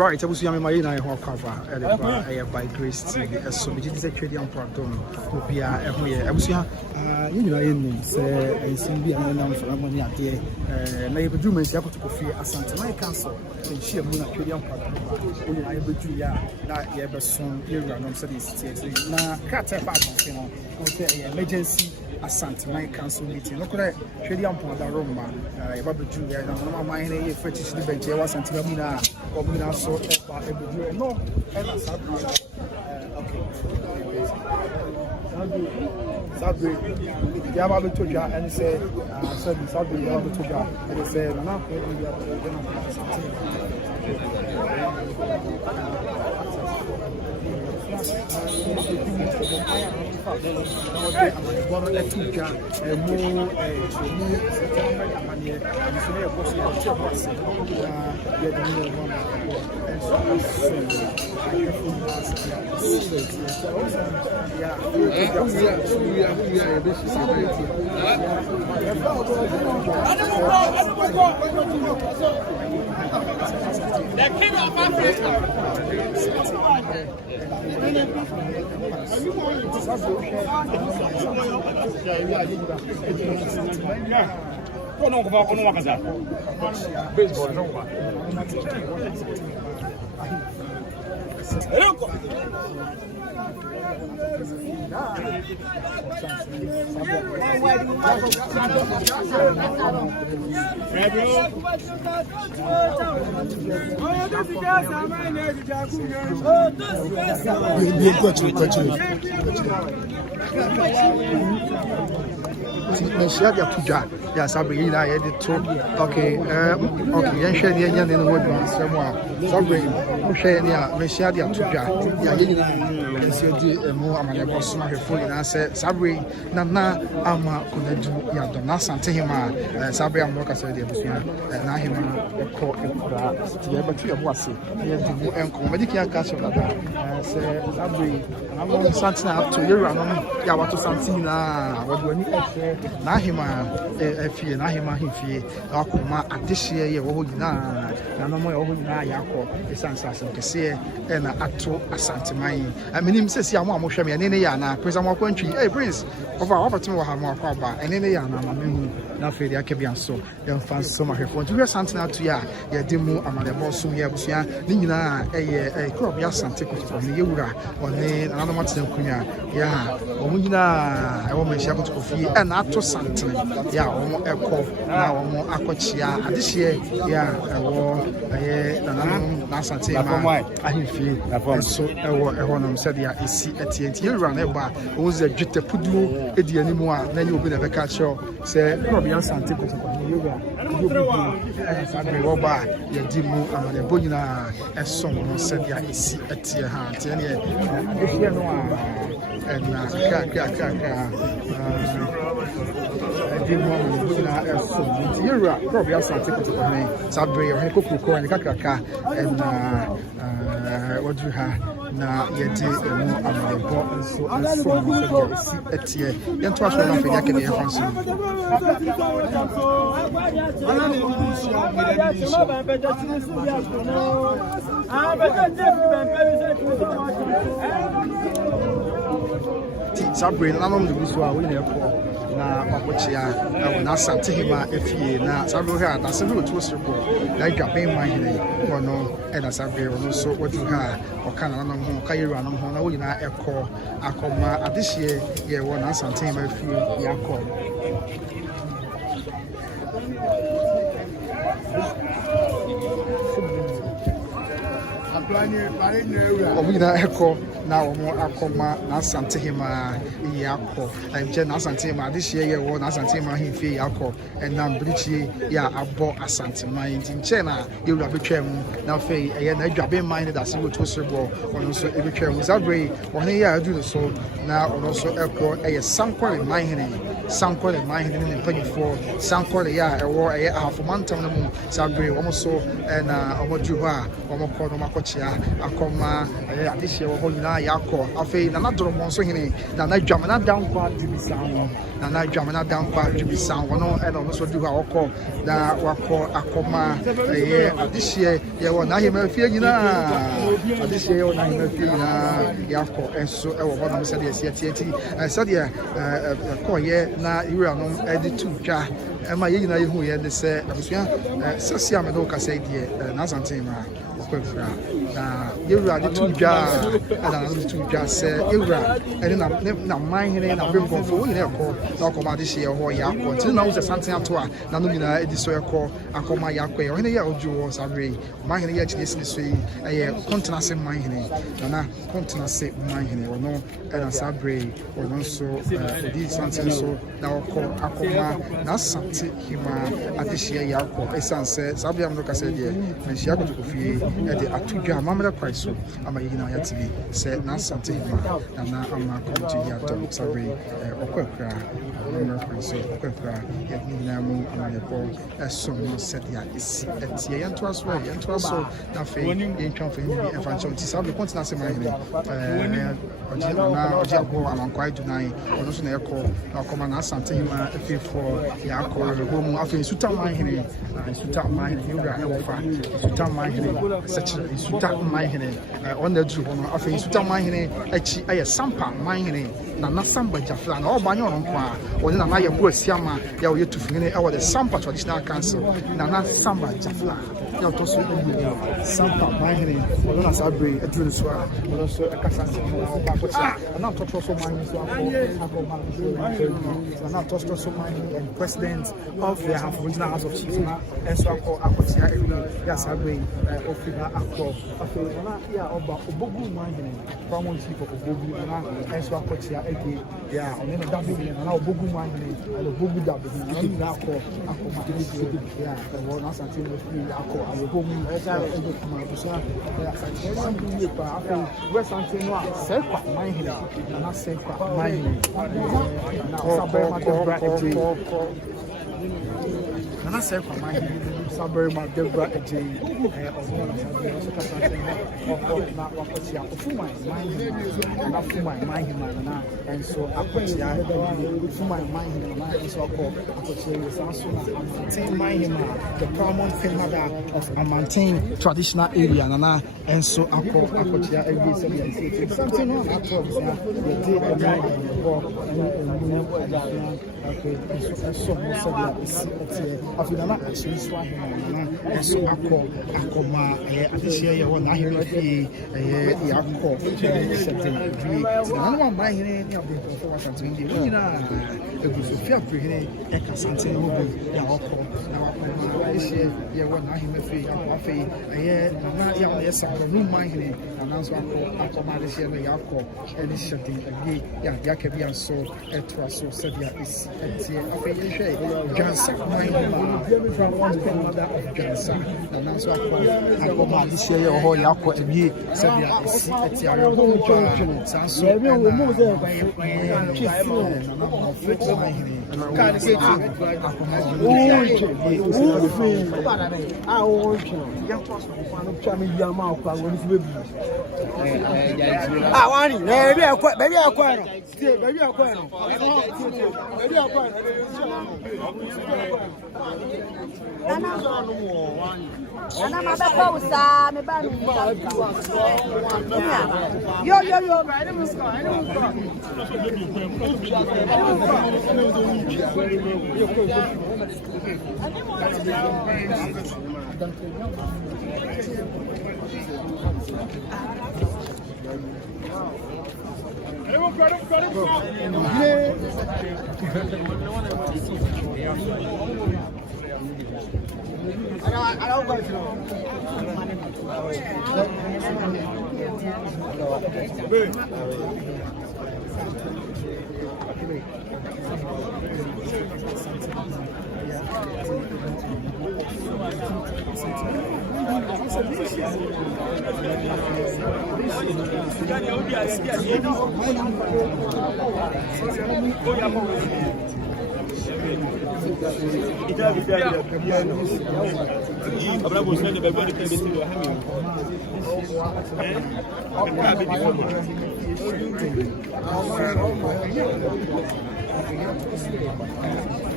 Right, I was young in my cover by Grace TV. So we did the trading pardon. I was young. You know, in Cindy and then for money at the neighbor do make up to coffee ASANTEMAN council. And she am not trading pardon. I would do ya that year, but soon you run on studies. Now, cat a back, you know, emergency. ASANTEMAN council meeting. No correct. Trading upon the Roma. Babu Julia. No, my name is Fetish Bench. I was Antimina. Or so every no. Okay. Sabri. Yababu Tuja and say, Sabri Yababu Tuja. And they say, no, the king of Africa. Manhyia Tuja, yes, I believe I had it too. Okay, okay, share the Indian in the wood somewhere. Sorry, share the Manhyia Tuja. Yes, you do more. I'm a boss, my full answer. Sabri, Nana, Ama, Kunedu, Yadon, Asantehemaa, Sabri, I'm not a say the Busia, and Nahima, call it, but you have what's it. Yes, the uncle, Medical Castle, Sabri, I'm on something up to you, I want to something now. What do you need? Nahima, Effie, Nahima, Hifi, Akuma, at this year, Nanamo, Yako, the Sansas, and Cassia, and Ato ASANTEMAN. I mean, him says, Yama, Moshami, and Yana, Prism country, hey, Prince, of our opportunity, have more power, and Yana, Nafi, the Akabian so, young fans, so much for you. Something out to ya, Yadimu, Amanda soon, Yabusia, Nina, a crop, Yasantek from the Yura, or another Martin Kunya, ya, Omina, I want my Shabu coffee, and Ato Santin, ya, or Echo, now more Aquachia, and this year, ya, I wore ASANTEMAN, I feel, so I want to say, yeah, is at you run about, who's a jitter pudu, Eddie anymore, then you'll be the catcher, say, probably ASANTEMAN. Roba, Yadimu, and the Bonina, and someone said, yeah, is at your hand, and probably ASANTEMAN to me, Sabri, or Heko, and Kaka, and what you have. Na yedi emu amabo nso nso etie yento aso na fenya kede yafanso Sabri nanom de biso a we na ekọ na makochia na ASANTEHEMAA efie na Sabri ha na se no to sirbo na dwapen man hene wono e na Sabri wono so wodi ha okana nanom ho kayeru anom ho na wo nyina ekọ akoma adehye ye wo na ASANTEHEMAA efie yakọ Omina Echo now more Akoma, ASANTEHEMAA, Yako, and Jen ASANTEHEMAA. This year, one ASANTEHEMAA, Hifi Yako, and Nambrichi, Ya Abo ASANTEMAN in China. You will be chairman now. Fay, and I drop in mind that you will to Serbo, or also every chairman was that way. Or here I do so now, and also Echo, a Sanko in my hand. Sanko in my hand in 24, Sanko, yeah, or a half a month on the moon, Sabri, almost so, and Omojuba, Omokono Makochia, Akoma, this year, yako afei na doromo so hene na dwamana dankwa dibisan na dwamana dankwa dibisan wono e no so du ha wako na wako akoma adihye ye wo na hema fie nyina adihye ye wo na hema fie nyina yako enso e wo hono se de ese tiati se de koye na yura no edi tutwa ema ye nyina ye hu ye de se abusua sesi amedo ka se die na Asantehemaa kwefra na yura de tutwa na tutwa se yura ene na man hene na bemkonfo wo nyina ko na ko ma de hye ho yako ti na wo se santen ato a na no nyina edi so yako akoma yako ye hene ye ojo sabre man hene ye chine sine so yi eye kontenase man hene na kontenase man hene wono na sabre wono so di santen so na ko akoma na Asantehemaa adehye yako esanse sabre am no ka se de Manhyia kotokofie e de atudwa amamra kwai so ama yina ya tv se na Asantehemaa na ama komti ya to sabre okwakra amamra kwai so okwakra ya nyina mu amanepo eso no se de esi etie yento aso na fe yentwa fe ni efa nchonti sabre kontina se man hene oji abo amankwai dunai ono so na ekọ na akoma na Asantehemaa efefo ya akọ arego mu afi suta man hene suta man hene yura e wofa suta man hene sechi suta man hene on the dru no afi suta man hene achi aye sampa man hene na samba jafla na obanyo no kwa oni na ye bo asiama ya oye tufine e wo the Sampa Traditional Council na samba jafla ya to so sampa man hene ono na sabre edru so a ono so kasa na ba na to so man so na to so man and president of the Regional House of Chiefs na enso akotia ya sabre ofiga akọ afọ na ya oba obogu man hene common chief of obogu na enso akotia ege ya oni na dabu na obogu man hene obogu dabu na akọ ma ya wo na Asantehemaa akọ awogu mu ege kuma busa ya Asantehemaa bi pa afọ Asantehemaa se kwa man hene na se kwa man hene na Asantehemaa Debra eje na se kwa man hene Asantehemaa Debra eje ọmọ na Asantehemaa so kasa na wakotia ofuma man hene na fuma man hene na enso akotia ofuma man hene na enso akotia sanso na Amanten man hene the paramount family of Amanten traditional area na enso akotia ege se something no atọ na ye dey okay so mo so dey afina na asunso ahema na enso akoma adehye ye wona ahema fi yakọ sete bi na no man hene ni abeko for Asantehemaa ndi nyina eguso fi apehene e ka Asantehemaa bi ya okọ na akoma adehye ye wona ahema fi yakọ afi na ya ye sakọ no man hene na nso akoma adehye no yakọ eni sete bi ya yake bi anso etwa so sedia is etie afi ye hwe jansa man hene from one mother of jansa na nso akoma adehye ye ho yakọ ebi sedia is etie ara ho twa sanso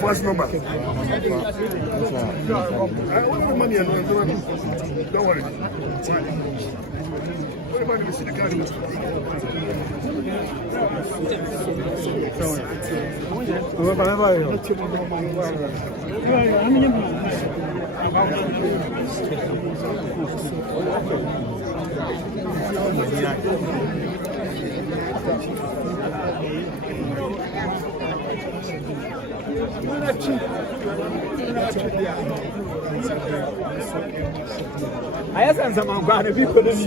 First number. Money and don't worry. What about the city card? ASANTEMAN got it. People didn't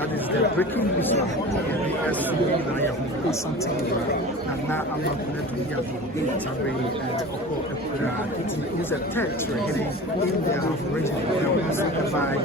that is the breaking news of ASANTEMAN and now I'm not going to be a text in their original by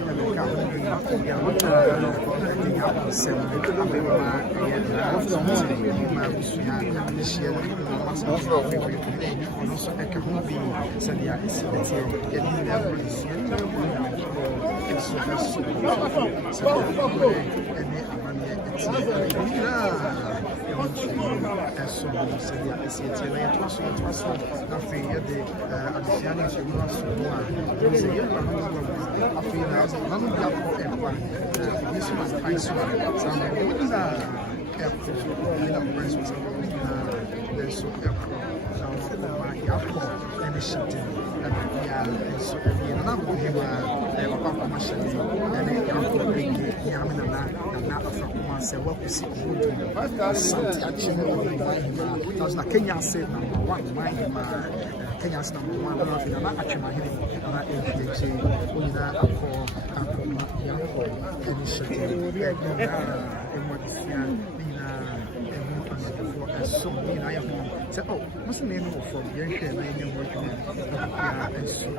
Kenya said number one, Kenya's number one, so I oh, what's the name of from the working and so